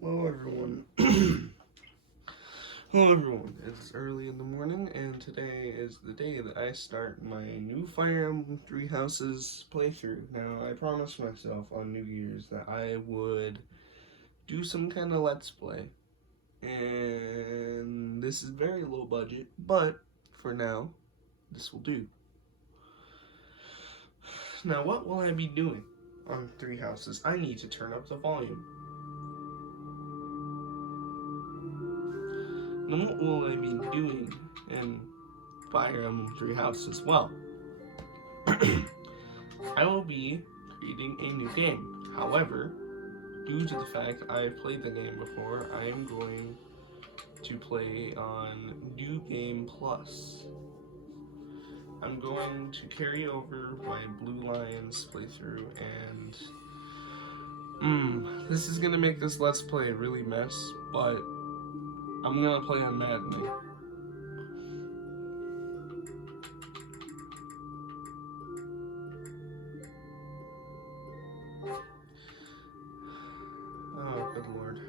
Hello everyone. Hello everyone. It's early in the morning and today is the day that I start my new Fire Emblem Three Houses playthrough. Now I promised myself on New Year's that I would do some kind of let's play. And this is very low budget, but for now, this will do. Now what will I be doing on Three Houses? I need to turn up the volume. Now what will I be doing in Fire Emblem Three Houses? Well, I will be creating a new game. However, due to the fact I've played the game before, I am going to play on New Game Plus. I'm going to carry over my Blue Lions playthrough and this is gonna make this Let's Play really mess, but I'm gonna play on Maddening. Oh, good lord.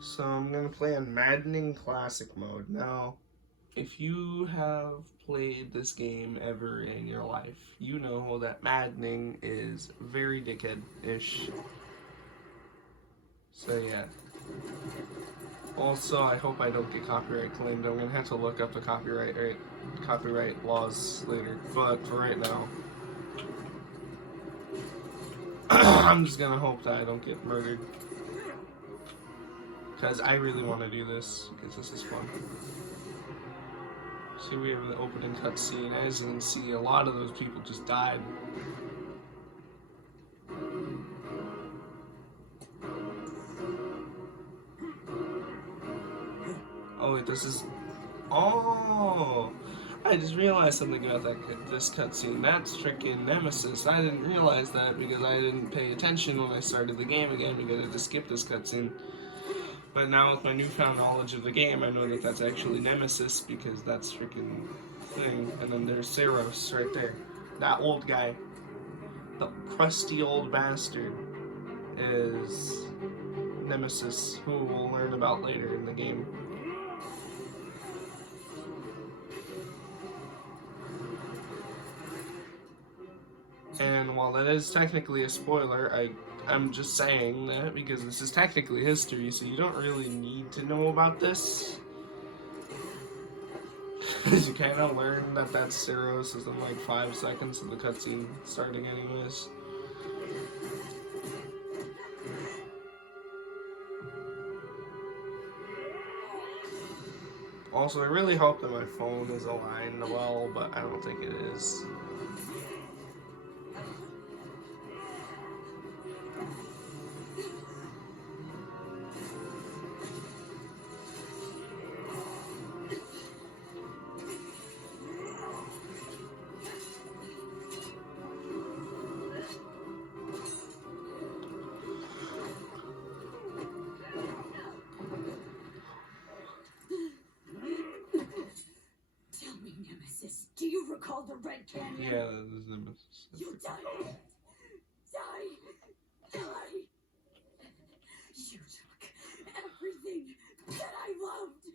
So I'm gonna play on Maddening Classic mode. Now, if you have played this game ever in your life, you know that Maddening is very dickhead-ish. So yeah. Also, I hope I don't get copyright claimed. I'm gonna have to look up the copyright laws later. But for right now, I'm just gonna hope that I don't get murdered. Because I really want to do this, because this is fun. See, we have the opening cutscene. As you can see, a lot of those people just died. Oh wait, this is... Oh! I just realized something about this cutscene. That's freaking Nemesis. I didn't realize that because I didn't pay attention when I started the game again because I just skipped this cutscene. But now with my newfound knowledge of the game, I know that that's actually Nemesis because that's freaking thing. And then there's Zeros right there. That old guy. The crusty old bastard is Nemesis, who we'll learn about later in the game. And while that is technically a spoiler, I'm just saying that because this is technically history, so you don't really need to know about this. Because you kind of learn that that's Ceros in like 5 seconds of the cutscene starting anyways. Also, I really hope that my phone is aligned well, but I don't think it is. Do you recall the Red Canyon? Yeah, that is Nemesis. You died. Die. You took everything that I loved.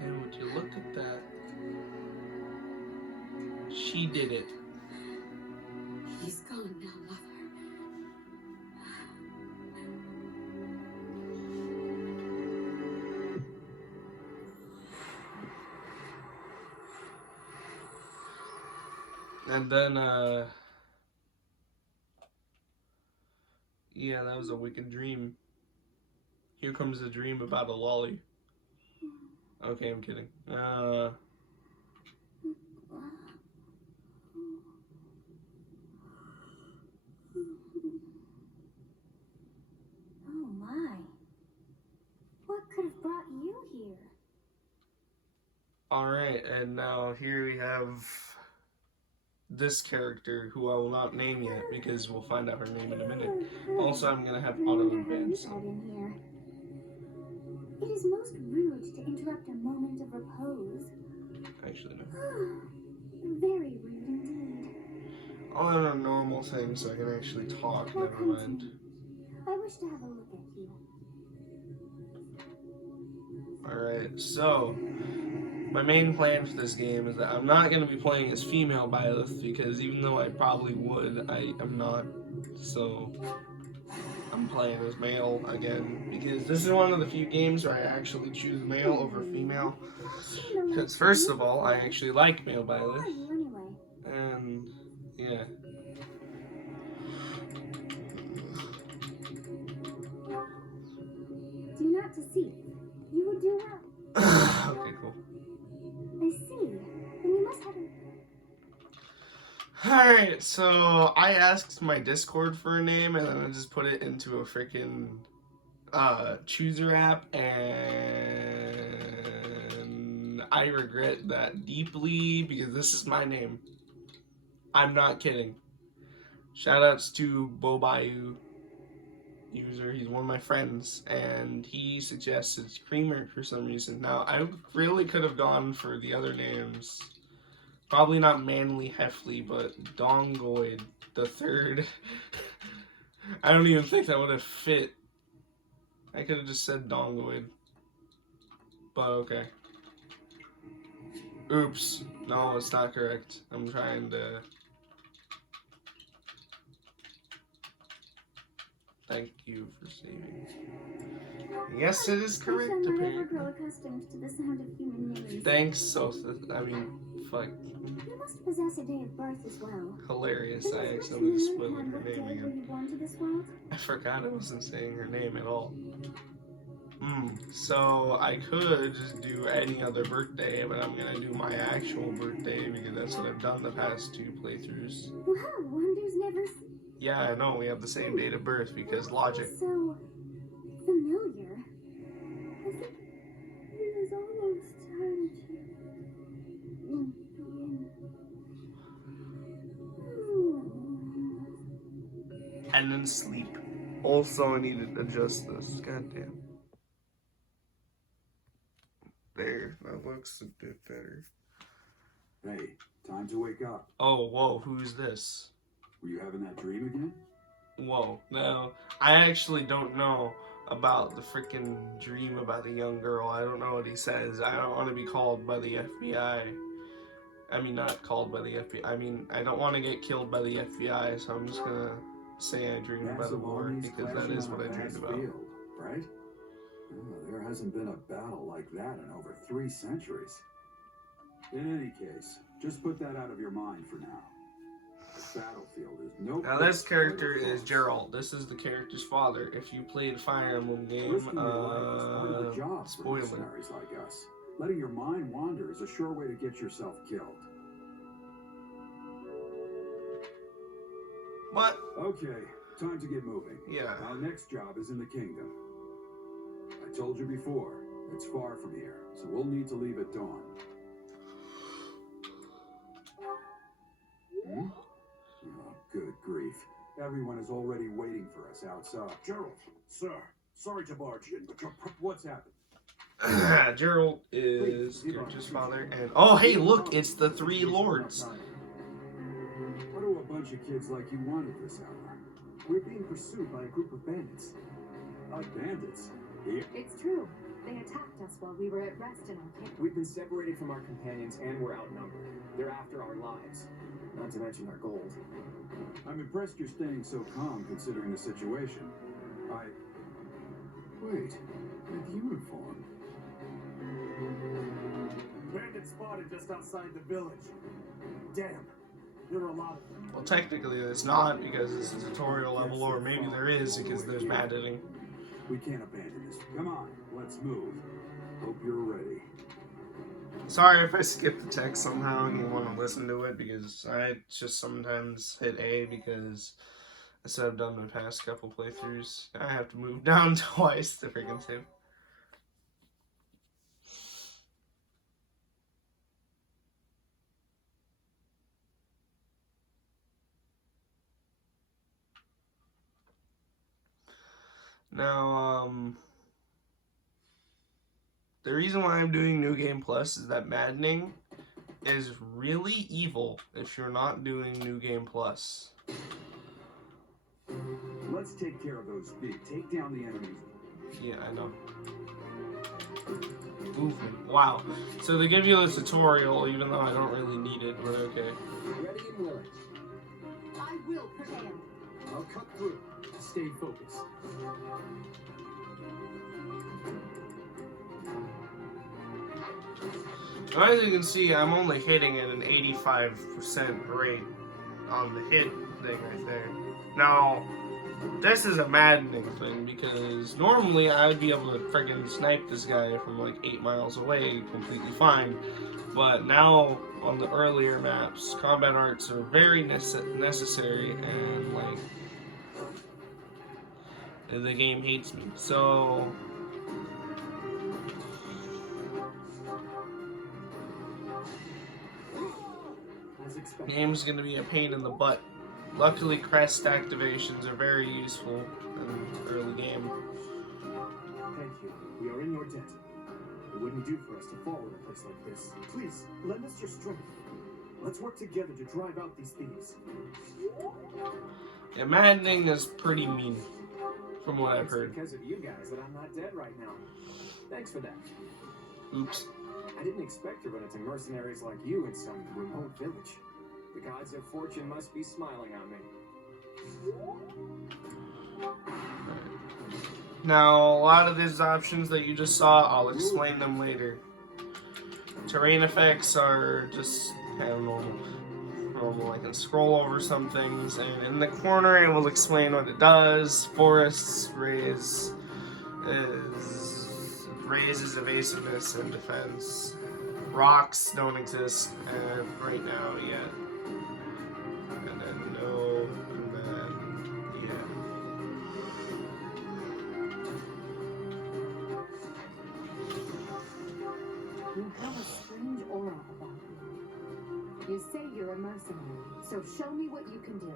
And would you look at that? She did it. He's gone now, Mother. And then, yeah, that was a wicked dream. Here comes a dream about a lolly. Okay, I'm kidding. Oh my. What could have brought you here? Alright, and now here we have this character, who I will not name yet because we'll find out her name in a minute. Also, I'm gonna have auto advance. It is most rude to interrupt a moment of repose. Actually, no. Very rude indeed. I'll have a normal thing so I can actually talk. Now Never come to mind. me. I wish to have a look at you. Alright, so my main plan for this game is that I'm not going to be playing as female Byleth because even though I probably would, I am not. So I'm playing as male again because this is one of the few games where I actually choose male over female. Because first of all, I actually like male Byleth. And yeah. Do not deceive. You would do well. Okay, cool. I see. Then you must have Alright, so I asked my Discord for a name and then I just put it into a freaking chooser app, and I regret that deeply because this is my name. I'm not kidding. Shoutouts to Bobayu user. He's one of my friends, and he suggested Creamer for some reason. Now, I really could have gone for the other names. Probably not Manly Heffley, but Dongoid the third. I don't even think that would have fit. I could have just said Dongoid. But okay. Oops. No, it's not correct. I'm trying to... Thank you for saving. Yes, it is correct, I shall never apparently. grow accustomed to the sound of human names. Thanks, Sosa. I mean, fuck. You must possess a day of birth as well. Hilarious. Then I is accidentally which spoiled moon her and name what day were again. you born to this world? I forgot I wasn't saying her name at all. So I could just do any other birthday, but I'm gonna do my actual birthday because that's what I've done the past 2 playthroughs. Wow, wonders never Yeah, I know, we have the same date of birth because logic. so familiar. I think it is almost time to begin. And then sleep. Also, I need to adjust this. Goddamn. There, that looks a bit better. Hey, time to wake up. Oh, whoa, who's this? Were you having that dream again? Whoa, no, I actually don't know about the freaking dream about the young girl. I don't know what he says. I don't want to be called by the FBI. I mean, not called by the FBI. I mean, I don't want to get killed by the FBI, so I'm just gonna say I dreamed about the war because that is what I dreamed about. Field, right? Oh, there hasn't been a battle like that in over 3 centuries. In any case, just put that out of your mind for now. The battlefield is no. Now this character is Gerald. This is the character's father. If you played Fire Emblem game, Risking your life is part of the job for spoiler. mercenaries like us. Letting your mind wander is a sure way to get yourself killed. What? Okay, time to get moving. Yeah. Our next job is in the kingdom. I told you before, it's far from here, so we'll need to leave at dawn. Hmm? Oh, good grief. Everyone is already waiting for us outside. Gerald, sir, sorry to barge in, but What's happened? Gerald is character's father, and oh hey, look, it's the 3 lords. What do a bunch of kids like you want at this hour? we're being pursued by a group of bandits. Bandits? Here? It's true. They attacked us while we were at rest in our cave. We've been separated from our companions and we're outnumbered. They're after our lives, not to mention our gold. I'm impressed you're staying so calm considering the situation. Wait, a uniform. Bandits spotted just outside the village. Damn, there were a lot of them. Well, technically it's not because it's a tutorial level, or maybe there is because there's mad editing. We can't abandon this. Come on, let's move. Hope you're ready. Sorry if I skipped the text somehow and you want to listen to it, because I just sometimes hit A because as I've done the past couple playthroughs, I have to move down twice to freaking save. Now, the reason why I'm doing New Game Plus is that maddening is really evil if you're not doing New Game Plus. Let's take care of those big. Take down the enemies. Yeah, I know. Ooh, wow. So they give you a tutorial, even though I don't really need it, but okay. Ready and willing. I will prevail. I'll cut through. Stay focused. As you can see, I'm only hitting at an 85% rate on the hit thing right there. Now, this is a maddening thing because normally I would be able to friggin' snipe this guy from like 8 miles away completely fine. But now, on the earlier maps, combat arts are very necessary and like, the game hates me. So, the game's gonna be a pain in the butt. Luckily, crest activations are very useful in the early game. Thank you. We are in your debt. It wouldn't do for us to fall in a place like this. Please, lend us your strength. Let's work together to drive out these thieves. Yeah, maddening is pretty mean, from what I've heard. It's because of you guys that I'm not dead right now. Thanks for that. Oops. I didn't expect to run into mercenaries like you in some remote village. The gods of fortune must be smiling on me. Now, a lot of these options that you just saw, I'll explain them later. Terrain effects are just kind of normal. I can scroll over some things, and in the corner it will explain what it does. Forests raises evasiveness and defense. Rocks don't exist right now yet. And then no, and then yeah. You have a strange aura about you. You say you're a mercenary, so show me what you can do.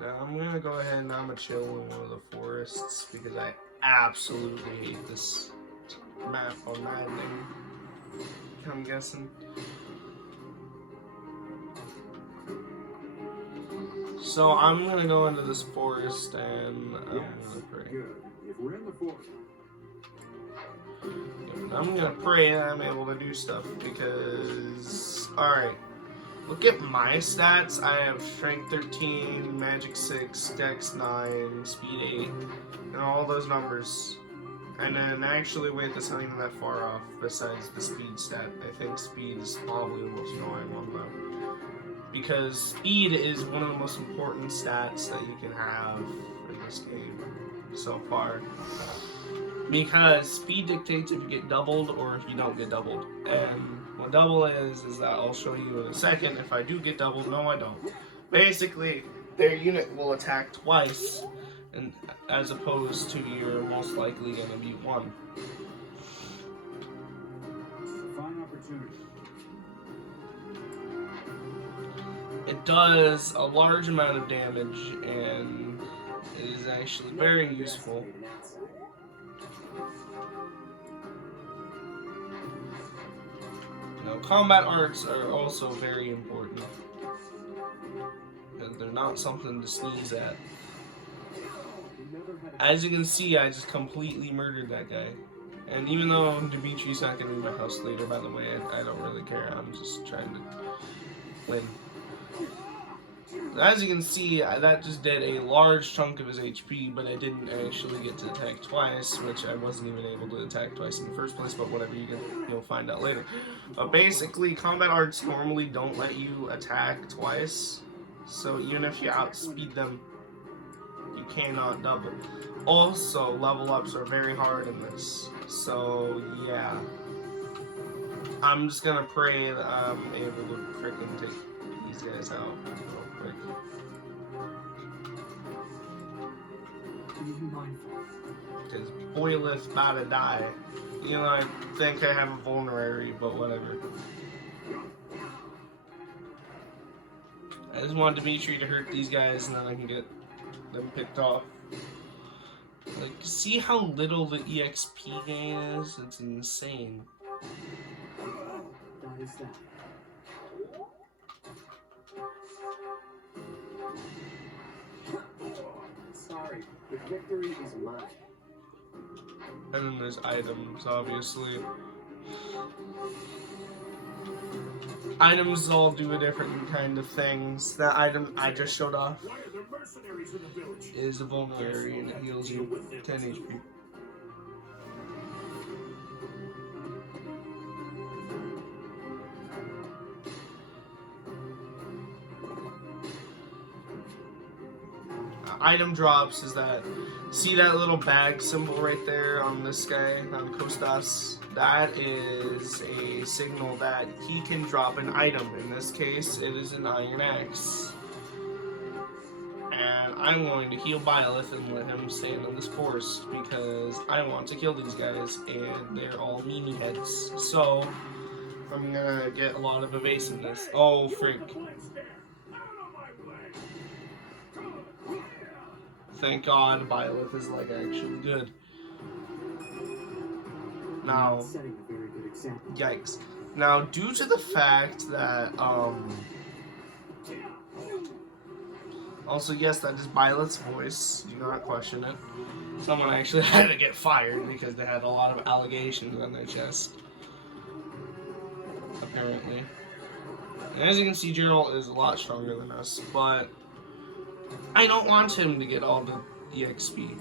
Now I'm gonna go ahead and I'm gonna chill in one of the forests because I absolutely hate this map on maddening. I'm guessing. So I'm gonna go into this forest and I'm gonna pray. Good. If we're in the forest. I'm gonna pray that I'm able to do stuff because, alright, look at my stats. I have Strength 13, Magic 6, Dex 9, Speed 8, and all those numbers. And then actually, wait, that's not even that far off besides the speed stat. I think speed is probably the most annoying one though. Because speed is one of the most important stats that you can have in this game so far. Because speed dictates if you get doubled or if you don't get doubled. And what double is that I'll show you in a second. If I do get doubled, no I don't. Basically, their unit will attack twice, and as opposed to you're most likely going to be one. Fine opportunity. It does a large amount of damage, and it is actually very useful. Now, combat arts are also very important, because they're not something to sneeze at. As you can see, I just completely murdered that guy. And even though Dimitri's not going to be my house later, by the way, I don't really care. I'm just trying to win. As you can see, that just did a large chunk of his HP, but I didn't actually get to attack twice, which I wasn't even able to attack twice in the first place, but whatever, you'll find out later. But basically, combat arts normally don't let you attack twice, so even if you outspeed them, you cannot double. Also, level ups are very hard in this, so yeah. I'm just gonna pray that I'm able to frickin' take these guys out real quick. Be mindful. Because Boyleth's about to die. You know, I think I have a vulnerary, but whatever. I just wanted Dimitri to hurt these guys and then I can get them picked off. Like, see how little the EXP gain is? It's insane. That is that. Sorry, the victory is mine. And then there's items, obviously. Items all do a different kind of things. That item I just showed off Why are there mercenaries in the village? is a vulnerary and it heals you 10 HP. Item drops is that, see that little bag symbol right there on this guy, on Kostas? That is a signal that he can drop an item. In this case, it is an Iron Axe. And I'm going to heal Byleth and let him stand on this course because I want to kill these guys and they're all meanie heads. So, I'm gonna get a lot of evasiveness. Oh, freak. Thank God Byleth is like actually good. Now, Setting a very good example. yikes. Now, due to the fact that, also, yes, that is Byleth's voice. Do not question it. Someone actually had to get fired because they had a lot of allegations on their chest. Apparently. And as you can see, Gerald is a lot stronger than us, but I don't want him to get all the EXP.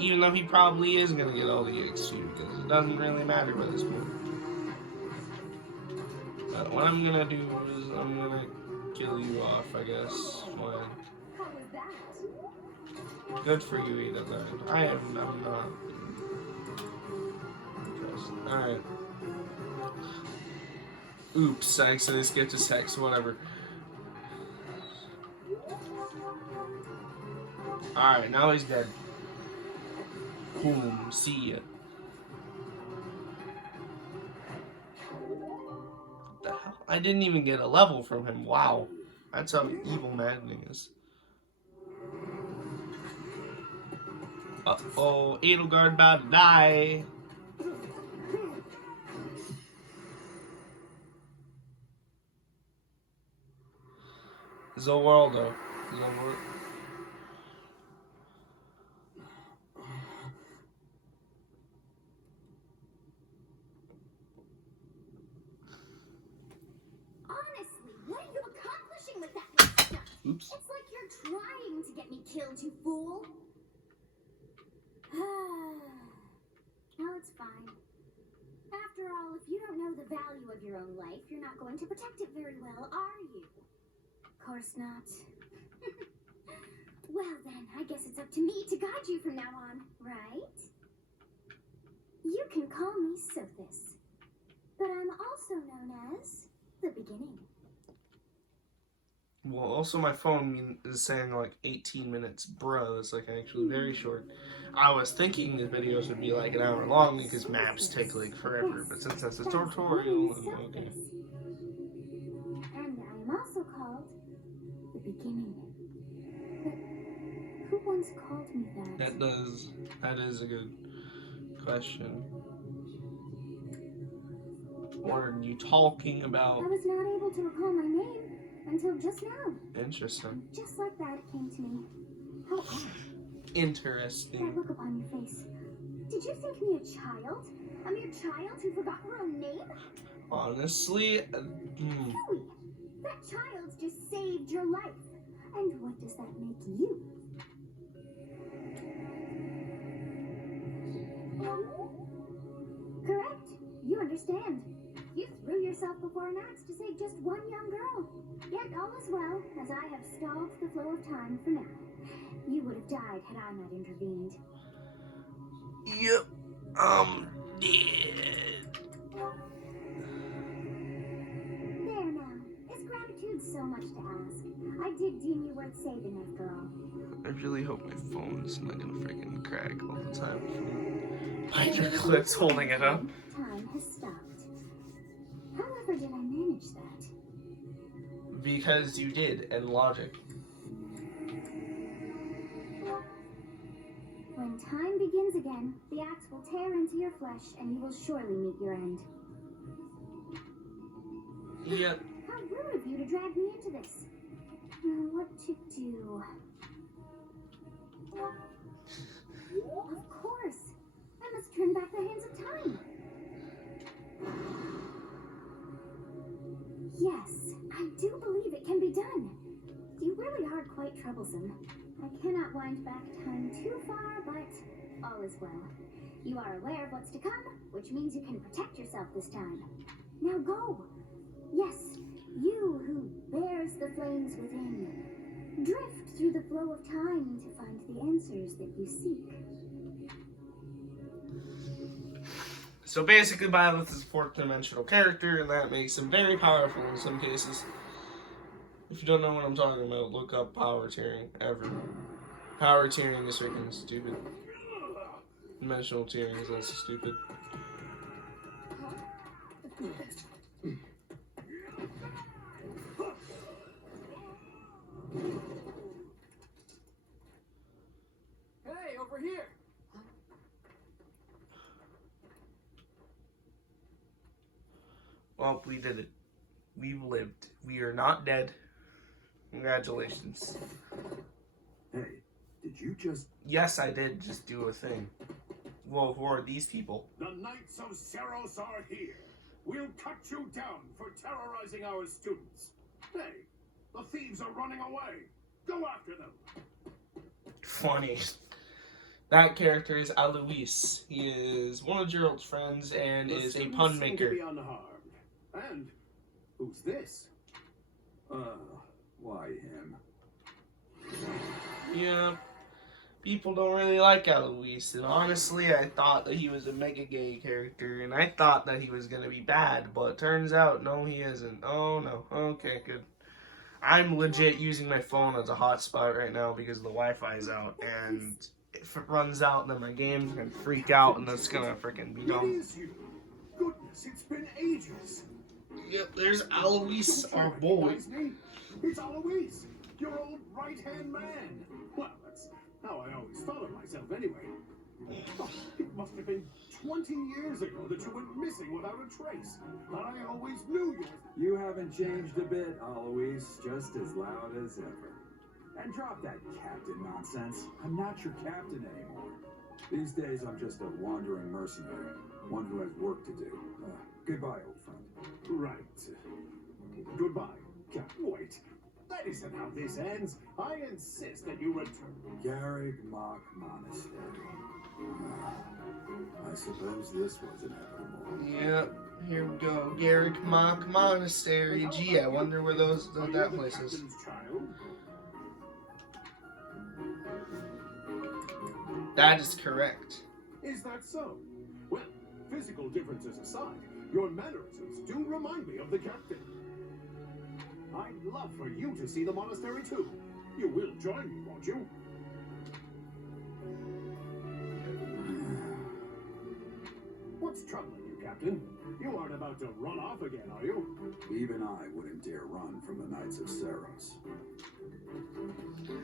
Even though he probably is going to get all the EXP, because it doesn't really matter by this point. But what I'm going to do is I'm going to kill you off, I guess. When... How was that? Good for you, Eda, then. I'm not impressed. Alright. Oops, I accidentally skipped his text, whatever. Alright, now he's dead. Boom, see ya. What the hell? I didn't even get a level from him. Wow. That's how evil maddening is. Uh-oh, Edelgard about to die. Zolwardo. Honestly, what are you accomplishing with that stuff? Oops. It's like you're trying to get me killed, you fool. No, it's fine. After all, if you don't know the value of your own life, you're not going to protect it very well, are you? Of course not. Well then, I guess it's up to me to guide you from now on, right? You can call me Sothis, but I'm also known as the Beginning. Well, also my phone is saying like 18 minutes. Bro, that's like actually very short. I was thinking the videos would be like an hour long because maps take like forever, but since that's a tutorial, okay. And I am also called the Beginning. But who once called me that? That is a good question. What are you talking about? I was not able to recall my name until just now. Interesting. And just like that, it came to me. How odd. That Interesting. look upon your face. Did you think me a child? A mere child who forgot her own name? Honestly, Phooey! That child just saved your life. And what does that make you? Correct. You understand. You threw yourself before an axe to save just one young girl. Yet all is well, as I have stalled the flow of time for now. You would have died had I not intervened. yep, dead. There now. Is gratitude so much to ask? I did deem you worth saving, after all. I really hope my phone's not gonna freaking crack all the time from binder clips holding it up. Time has stopped. However did I manage that? Because you did, and logic. When time begins again, the axe will tear into your flesh, and you will surely meet your end. Yep. How rude of you to drag me into this. What to do? Of course. I must turn back the hands of time. Yes, I do believe it can be done. You really are quite troublesome. I cannot wind back time too far, but all is well. You are aware of what's to come, which means you can protect yourself this time. Now go. Yes, you who bears the flames within. Drift through the flow of time to find the answers that you seek. So basically, Byleth is a fourth-dimensional character, and that makes him very powerful in some cases. If you don't know what I'm talking about, look up power tiering ever. Power tiering is freaking stupid. Dimensional tiering is also stupid. Hey, over here! Well, we did it. We've lived. We are not dead. Congratulations. Hey, did you just... Yes, I did just do a thing. Well, who are these people? The Knights of Seros are here. We'll cut you down for terrorizing our students. Hey, the thieves are running away. Go after them. Funny. That character is Alois. He is one of Gerald's friends and is a pun Seem maker. to be unharmed. And who's this? Why him? Yeah, people don't really like Alois, and honestly, I thought that he was a mega gay character, and I thought that he was gonna be bad, but turns out, no, he isn't. Oh, no. Okay, good. I'm legit using my phone as a hotspot right now because the Wi-Fi's out, and if it runs out, then my game's gonna freak out, and that's gonna freaking be It dumb. is you. Goodness, it's been ages. Yep, there's Alois, Don't you our boy. recognize me? It's Alois, your old right-hand man. Well, that's how I always thought of myself anyway. Oh, it must have been 20 years ago that you went missing without a trace. But I always knew you. You haven't changed a bit, Alois. Just as loud as ever. And drop that captain nonsense. I'm not your captain anymore. These days, I'm just a wandering mercenary. One who has work to do. Goodbye, old friend. Right. Goodbye, Captain. Wait, that isn't how this ends. I insist that you return. Garrig Mach Monastery. I suppose this was inevitable. Yep, here we go. Garrig Mach Monastery. Gee, I wonder where Are that you the place is. captain's child? That is correct. Is that so? Well, physical differences aside, your mannerisms do remind me of the captain. I'd love for you to see the monastery too. You will join me, won't you? What's troubling you, Captain? You aren't about to run off again, are you? Even I wouldn't dare run from the Knights of Seros.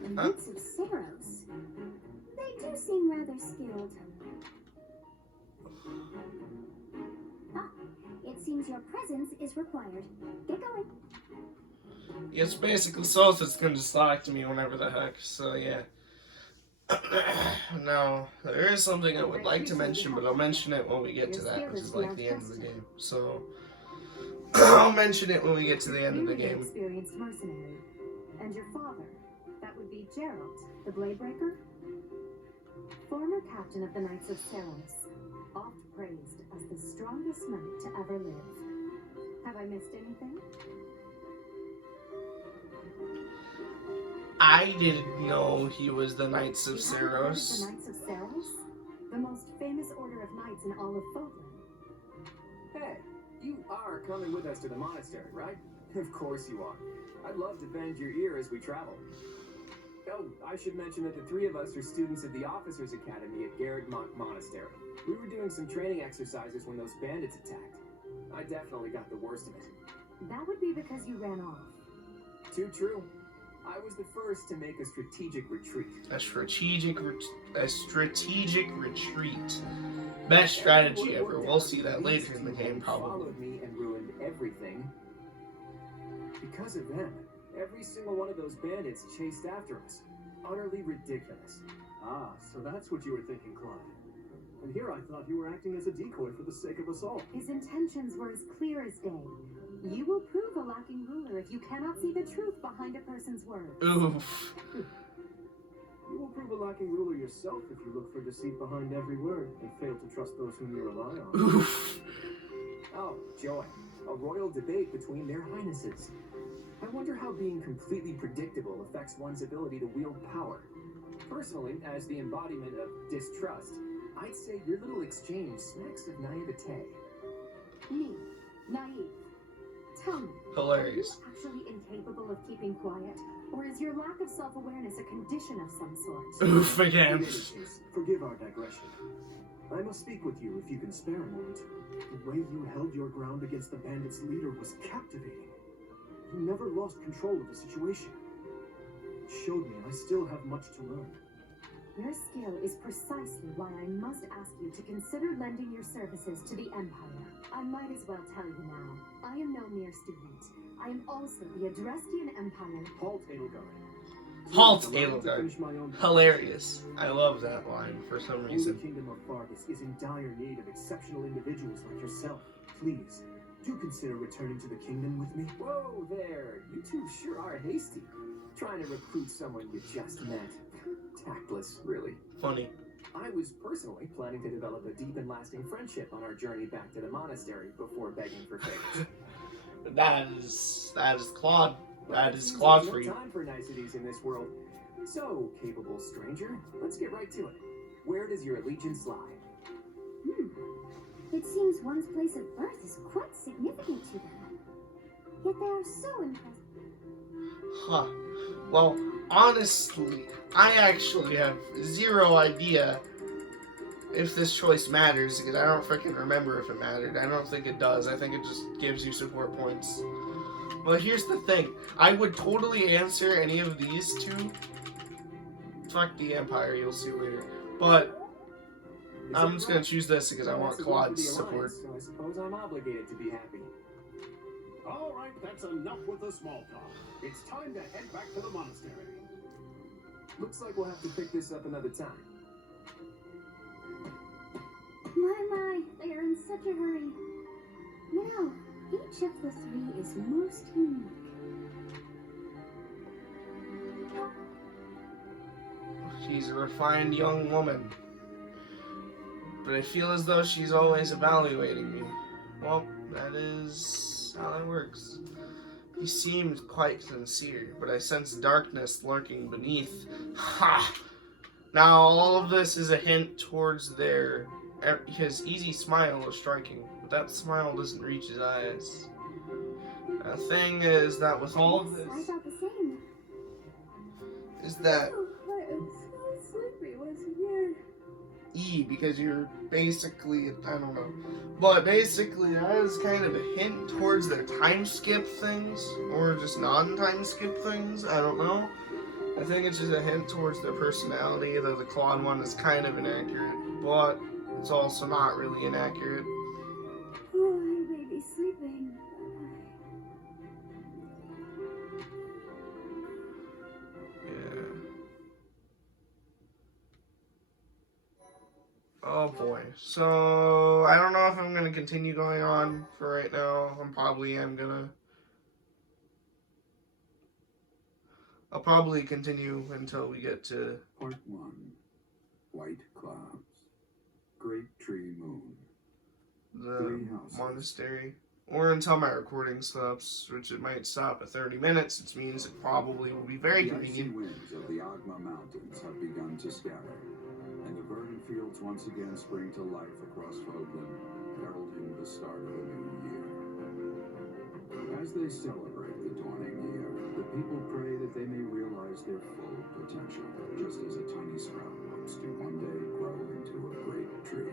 The Knights of Seros. They do seem rather skilled. Ah, it seems your presence is required. Get going. It's basically Solstice can just talk to me whenever the heck, so yeah. Now, there is something I would like to mention, but I'll mention it when we get to that, which is like the end of the game. So, I'll mention it when we get to the end of the game. Experienced mercenary. And your father, that would be Gerald, the Bladebreaker? Former captain of the Knights of Seros, oft praised as the strongest knight to ever live. Have I missed anything? I didn't know he was the Knights of You haven't heard of Seros. The Knights of Seros? The most famous order of knights in all of Fodlan. Hey, you are coming with us to the monastery, right? Of course you are. I'd love to bend your ear as we travel. Oh, I should mention that the three of us are students at the Officers Academy at Garrigmont Monastery. We were doing some training exercises when those bandits attacked. I definitely got the worst of it. That would be because you ran off. Too true. I was the first to make a strategic retreat. A strategic retreat. Best strategy ever. We'll see that later in the game, probably. Followed me and ruined everything. Because of them, every single one of those bandits chased after us. Utterly ridiculous. Ah, so that's what you were thinking, Clyde. And here I thought you were acting as a decoy for the sake of us all. His intentions were as clear as day. You will prove a lacking ruler if you cannot see the truth behind a person's words. Oof. You will prove a lacking ruler yourself if you look for deceit behind every word and fail to trust those whom you rely on. Oof. Oh, joy. A royal debate between their highnesses. I wonder how being completely predictable affects one's ability to wield power. Personally, as the embodiment of distrust, I'd say your little exchange smacks of naivete. Me, naive. Tell me, Hilarious. are you actually incapable of keeping quiet? Or is your lack of self-awareness a condition of some sort? Oof In again. any case, forgive our digression. I must speak with you if you can spare a moment. The way you held your ground against the bandits' leader was captivating. You never lost control of the situation. It showed me I still have much to learn. Your skill is precisely why I must ask you to consider lending your services to the Empire. I might as well tell you now, I am no mere student. I am also the Adrestian Empire. Halt, Edelgard. Halt, Allow me to Edelgard. finish my own- Hilarious. I love that line for some The reason. Kingdom of Fargus is in dire need of exceptional individuals like yourself. Please, do consider returning to the kingdom with me. Whoa there, you two sure are hasty. Trying to recruit someone you just met. Tactless, really. Funny. I was personally planning to develop a deep and lasting friendship on our journey back to the monastery before begging for favors. That is Claude. That is Seems Claude there's for you. no time for niceties in this world. So, capable stranger, let's get right to it. Where does your allegiance lie? It seems one's place of birth is quite significant to them. Yet they are so impressive. Huh. Well, honestly, I actually have zero idea if this choice matters, because I don't freaking remember if it mattered. I don't think it does. I think it just gives you support points. But here's the thing. I would totally answer any of these two. Fuck the Empire, you'll see later. But I'm just gonna choose this because I want That's a vote for Claude's the support. Alliance, so I suppose I'm obligated to be happy. All right, that's enough with the small talk. It's time to head back to the monastery. Looks like we'll have to pick this up another time. My, they are in such a hurry. You know, each of the three is most unique. She's a refined young woman. But I feel as though she's always evaluating me. Well, that is how it works. He seemed quite sincere, but I sensed darkness lurking beneath. Ha! Now all of this is a hint towards his easy smile is striking, but that smile doesn't reach his eyes. The thing is that with all of Yes, I this, thought the same. is that Oh, I am so sleepy once again. because you're basically, I don't know, but basically that is kind of a hint towards their time skip things, or just non-time skip things, I don't know. I think it's just a hint towards their personality, though the Claude one is kind of inaccurate, but it's also not really inaccurate. Oh, I may be sleeping. Yeah. Oh boy. So, I don't know if I'm going to continue going on for right now. I'll probably continue until we get to... Part 1. White clouds. Great tree moon. the 3 houses. monastery. Or until my recording stops, which it might stop at 30 minutes, which means it probably will be very The icy convenient. winds of the Agma Mountains have begun to scatter, and the verdant fields once again spring to life across Fogland, heralding the start of a new year. As they celebrate the dawning year, the people pray that they may realize their full potential, just as a tiny sprout hopes to one day grow into a great tree.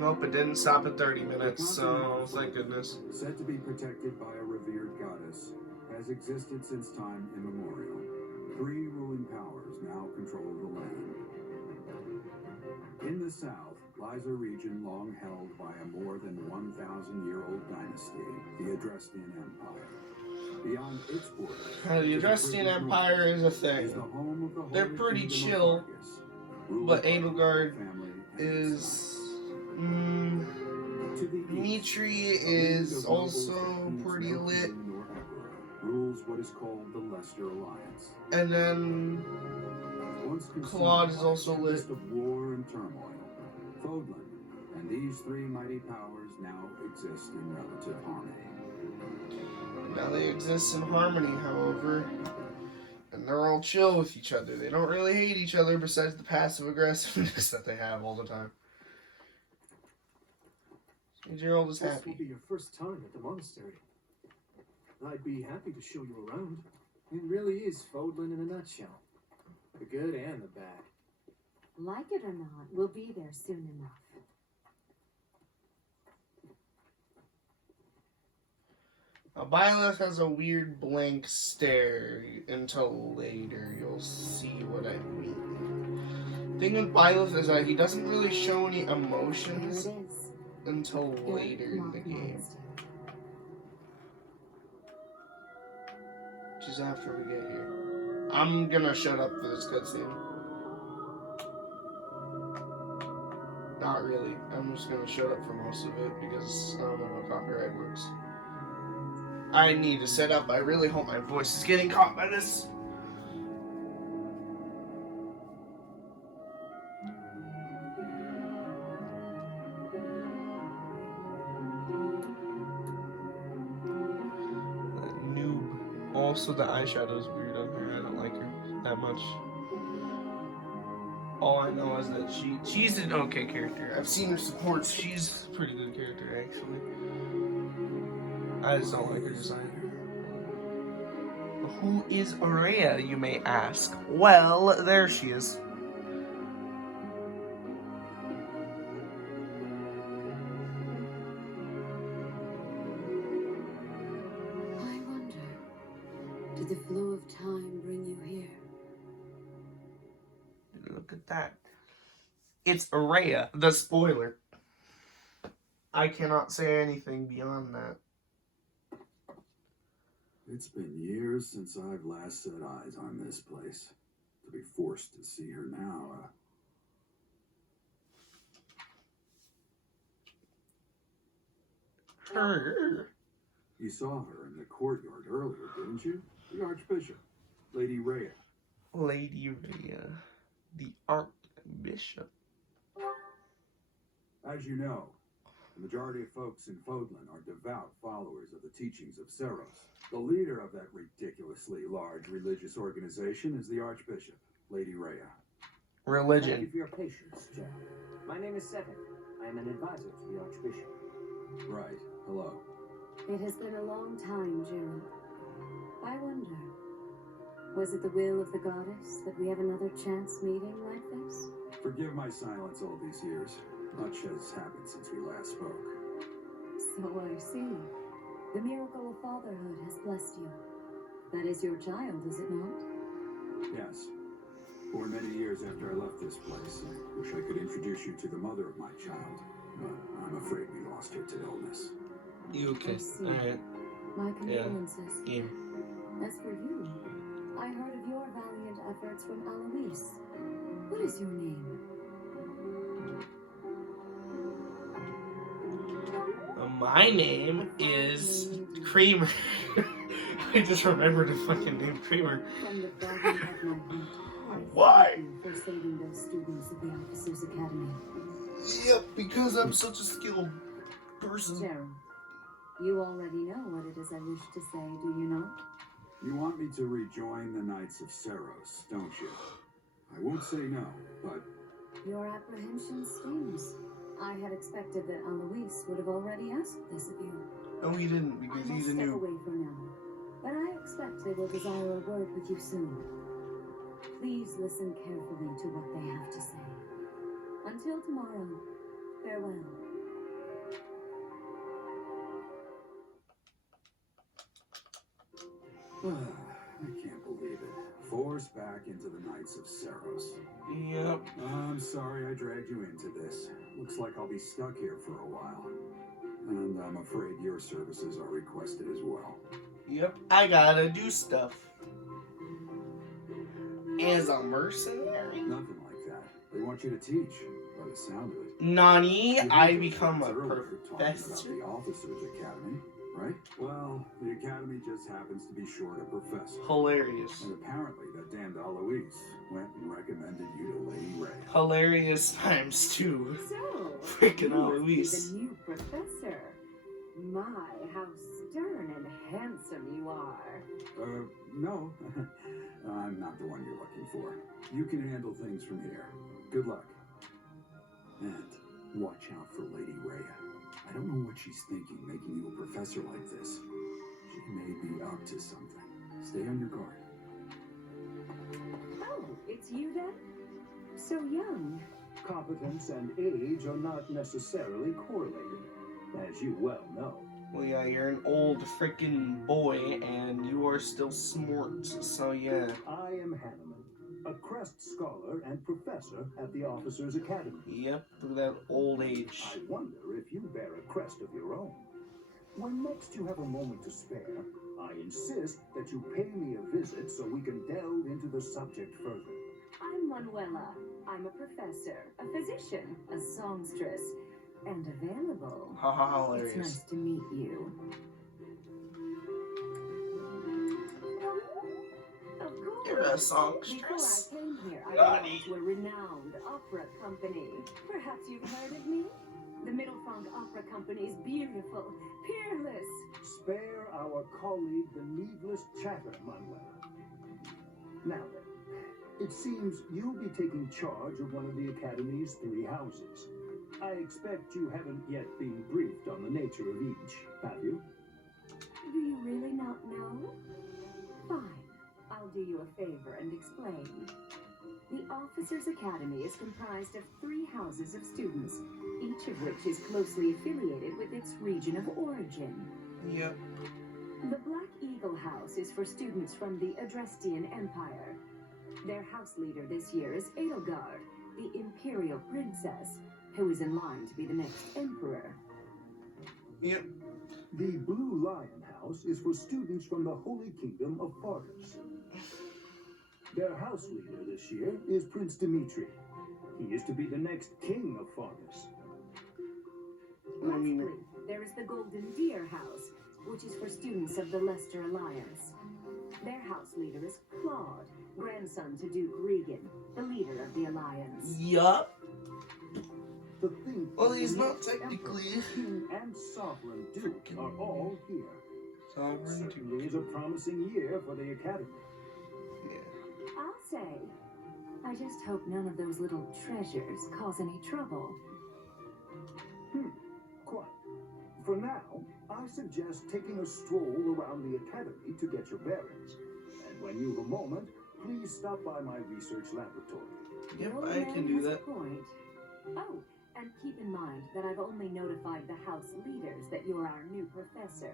Nope, it didn't stop at 30 minutes, so thank goodness. Said to be protected by a revered goddess, has existed since time immemorial. 3 ruling powers now control the land. In the south lies a region long held by a more than 1,000-year-old dynasty, the Adrestian Empire. Beyond its borders, The Adrestian Empire is a thing. is the home of the They're Holy pretty Kingdom of chill, Argus, ruled but by the Edelgard family and its is... To the east, Mitri a league is of nobles also that heeds pretty no lit. king nor emperor, rules what is called the Leicester Alliance. And then Once consumed Claude is by a also lit. tempest of war and turmoil, Fodlan and these 3 mighty powers now exist in relative harmony. Now they exist in harmony, however. And they're all chill with each other. They don't really hate each other besides the passive aggressiveness that they have all the time. Gerald is This will happy. be your first time at the monastery. I'd be happy to show you around. It really is Fodlan in a nutshell. The good and the bad. Like it or not, we'll be there soon enough. Byleth has a weird blank stare until later. You'll see what I mean. The thing with Byleth is that he doesn't really show any There it emotions is. until Good later in the mock game. monastery. Which is after we get here. I'm gonna shut up for this cutscene. Not really. I'm just gonna shut up for most of it because I don't know how copyright works. I need to set up. I really hope my voice is getting caught by this. That noob. Also, the eyeshadow's weird on her. I don't like her that much. All I know is that she's an okay character. I've seen her supports. She's a pretty good character, actually. I just don't like her design. Who is Aurea, you may ask? Well, there she is. I wonder, did the flow of time bring you here? Look at that. It's Aurea, the spoiler. I cannot say anything beyond that. It's been years since I've last set eyes on this place. To be forced to see her now, Her. You saw her in the courtyard earlier, didn't you? The Archbishop, Lady Rhea. Lady Rhea, the Archbishop. As you know, the majority of folks in Fodlan are devout followers of the teachings of Seros. The leader of that ridiculously large religious organization is the Archbishop, Lady Rhea. Thank you Religion. for your patience, Jack. My name is Seven. I am an advisor to the Archbishop. Right. Hello. It has been a long time, Gerald. I wonder, was it the will of the goddess that we have another chance meeting like this? Forgive my silence all these years. Much has happened since we last spoke. So I see. The miracle of fatherhood has blessed you. That is your child, is it not? Yes. Born many years after I left this place. I wish I could introduce you to the mother of my child, but I'm afraid we lost her to illness. You okay? I see. Alright. My condolences. Game. As for you, I heard of your valiant efforts from Alois. What is your name? My name is Creamer. I just remembered a fucking name, Creamer. From the bottom of my heart, I Why? thank you for saving those students of the Officers Academy. Yep, because I'm such a skilled person. Gerald, you already know what it is I wish to say, do you not? You want me to rejoin the Knights of Seros, don't you? I won't say no, but Your apprehension stings. I had expected that Eloise would have already asked this of you. No, he didn't, I because must he's a step new. away for now, but I expect they will desire a word with you soon. Please listen carefully to what they have to say. Until tomorrow, farewell. I can't believe it. Forced back into the Knights of Saros. Yep. I'm sorry I dragged you into this. Looks like I'll be stuck here for a while. And I'm afraid your services are requested as well. Yep. I gotta do stuff. As a mercenary? Nothing like that. They want you to teach, by the sound of it. Nani, You I heard those become guys a earlier talking about professor. the Officers Academy, right? Well, the academy just happens to be short a professor. Hilarious. And apparently that damned Eloise went and recommended you to Lady Ray. Hilarious times two. So, Freaking you must be Eloise. the new professor. My, how stern and handsome you are. No. I'm not the one you're looking for. You can handle things from here. Good luck. And watch out for Lady Rhea. I don't know what she's thinking, making you a professor like this. She may be up to something. Stay on your guard. Oh, it's you then? So young. Competence and age are not necessarily correlated, as you well know. Well, yeah, you're an old freaking boy, and you are still smart, so yeah. I am Hanneman, a Crest Scholar and Professor at the Officers Academy. Yep, look at that old age. I wonder if you bear a crest of your own. When next you have a moment to spare, I insist that you pay me a visit so we can delve into the subject further. I'm Manuela. I'm a professor, a physician, a songstress, and available. Haha, It's hilarious. nice to meet you. Of course. You're a Before I songstress. came here, I Naughty. belonged to a renowned opera company. Perhaps you've heard of me? The Mittelfranc Opera Company's beautiful, peerless. Spare our colleague the needless chatter, Manuela. Now then, it seems you'll be taking charge of one of the Academy's 3 houses. I expect you haven't yet been briefed on the nature of each, have you? Do you really not know? Fine. I'll do you a favor and explain. The Officers Academy is comprised of 3 houses of students, each of which is closely affiliated with its region of origin. Yep. The Black Eagle House is for students from the Adrestian Empire. Their house leader this year is Edelgard, the Imperial Princess, who is in line to be the next emperor. Yep. The Blue Lion House is for students from the Holy Kingdom of Fargus. Their house leader this year is Prince Dimitri. He is to be the next king of Fargus. I mean, Lastly, there is the Golden Deer House, which is for students of the Leicester Alliance. Their house leader is Claude, grandson to Duke Regan, the leader of the Alliance. yup. The thing Well, he's the not next technically Emperor, King and Sovereign Duke are all here. sovereign. Certainly is a promising year for the Academy. Yeah. I'll say, I just hope none of those little treasures cause any trouble. Quite. For now, I suggest taking a stroll around the Academy to get your bearings. And when you've a moment, please stop by my research laboratory. Yep, The old I man can do has a that. point. Oh, and keep in mind that I've only notified the house leaders that you're our new professor.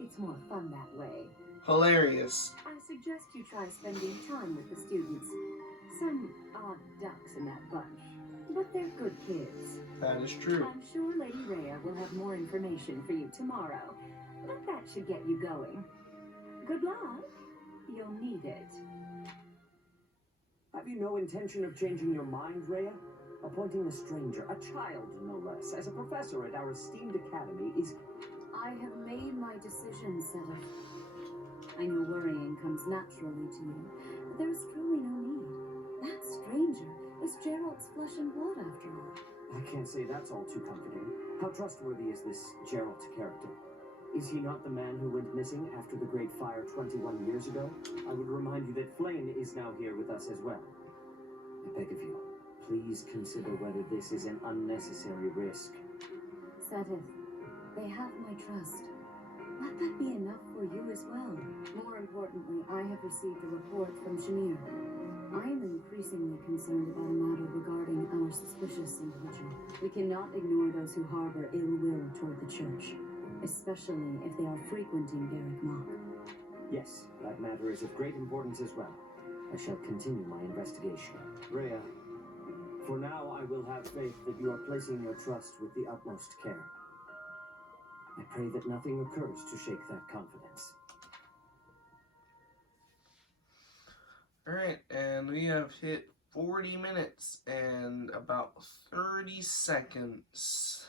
It's more fun that way. Hilarious. I suggest you try spending time with the students. Some odd ducks in that bunch, but they're good kids. That is true. I'm sure Lady Rhea will have more information for you tomorrow, but that should get you going. Good luck. You'll need it. Have you no intention of changing your mind, Rhea? Appointing a stranger, a child no less, as a professor at our esteemed academy is... I have made my decision, Seta. I know worrying comes naturally to you, but there is truly no need. That stranger is Gerald's flesh and blood, after all. I can't say that's all too comforting. How trustworthy is this Gerald character? Is he not the man who went missing after the Great Fire 21 years ago? I would remind you that Flame is now here with us as well. I beg of you, please consider whether this is an unnecessary risk. Sedith, they have my trust. Let that be enough for you as well. More importantly, I have received a report from Shamir. I am increasingly concerned about a matter regarding our suspicious individual. We cannot ignore those who harbor ill will toward the church, especially if they are frequenting Garrick Mach. Yes, that matter is of great importance as well. I shall continue my investigation. Rhea, for now I will have faith that you are placing your trust with the utmost care. I pray that nothing occurs to shake that confidence. Alright, and we have hit 40 minutes and about 30 seconds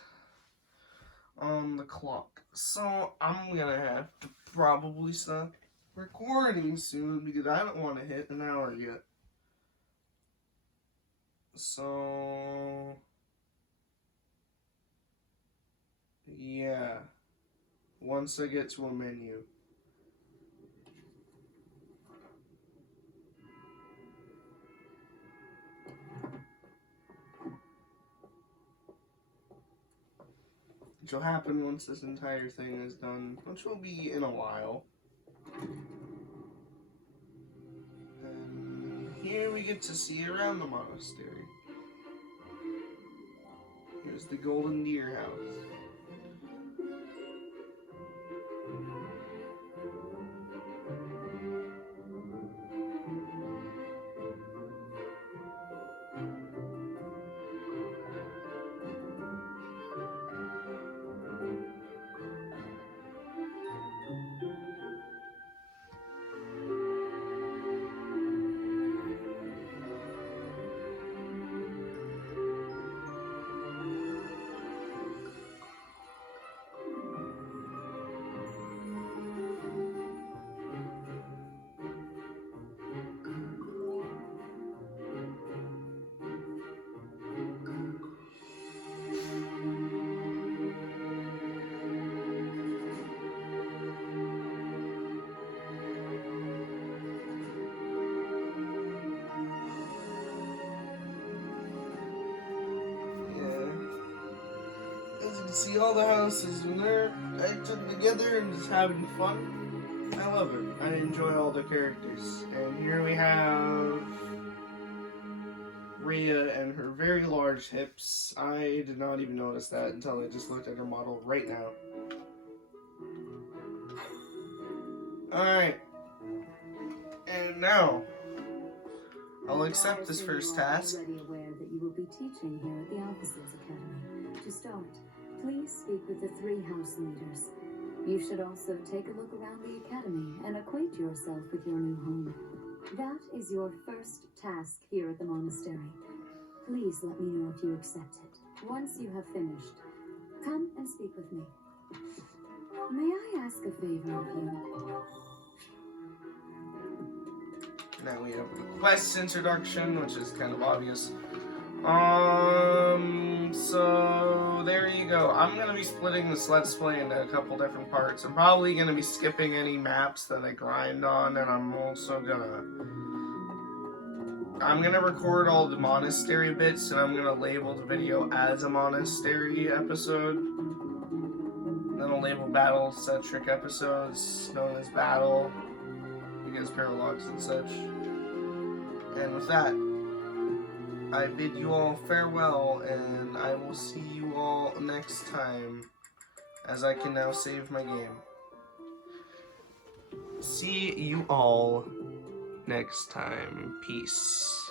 on the clock. So I'm gonna have to probably stop recording soon because I don't want to hit an hour yet. So yeah, once I get to a menu. Which will happen once this entire thing is done, which will be in a while. And here we get to see around the monastery. Here's the Golden Deer House. As you can see, all the houses, when they're acting together and just having fun, I love it. I enjoy all the characters. And here we have Rhea and her very large hips. I did not even notice that until I just looked at her model right now. Alright. And now, I'll accept this first task. I am already aware that you will be teaching here at the Officers Academy. To start, please speak with the 3 house leaders. You should also take a look around the academy and acquaint yourself with your new home. That is your first task here at the monastery. Please let me know if you accept it. Once you have finished, come and speak with me. May I ask a favor of you? Now we have the quest introduction, which is kind of obvious. So there you go. I'm going to be splitting this Let's Play into a couple different parts. I'm probably going to be skipping any maps that I grind on, and I'm also I'm going to record all the monastery bits, and I'm going to label the video as a monastery episode. Then I'll label battle-centric episodes, known as battle, because paralogs and such. And with that, I bid you all farewell, and I will see you all next time, as I can now save my game. See you all next time. Peace.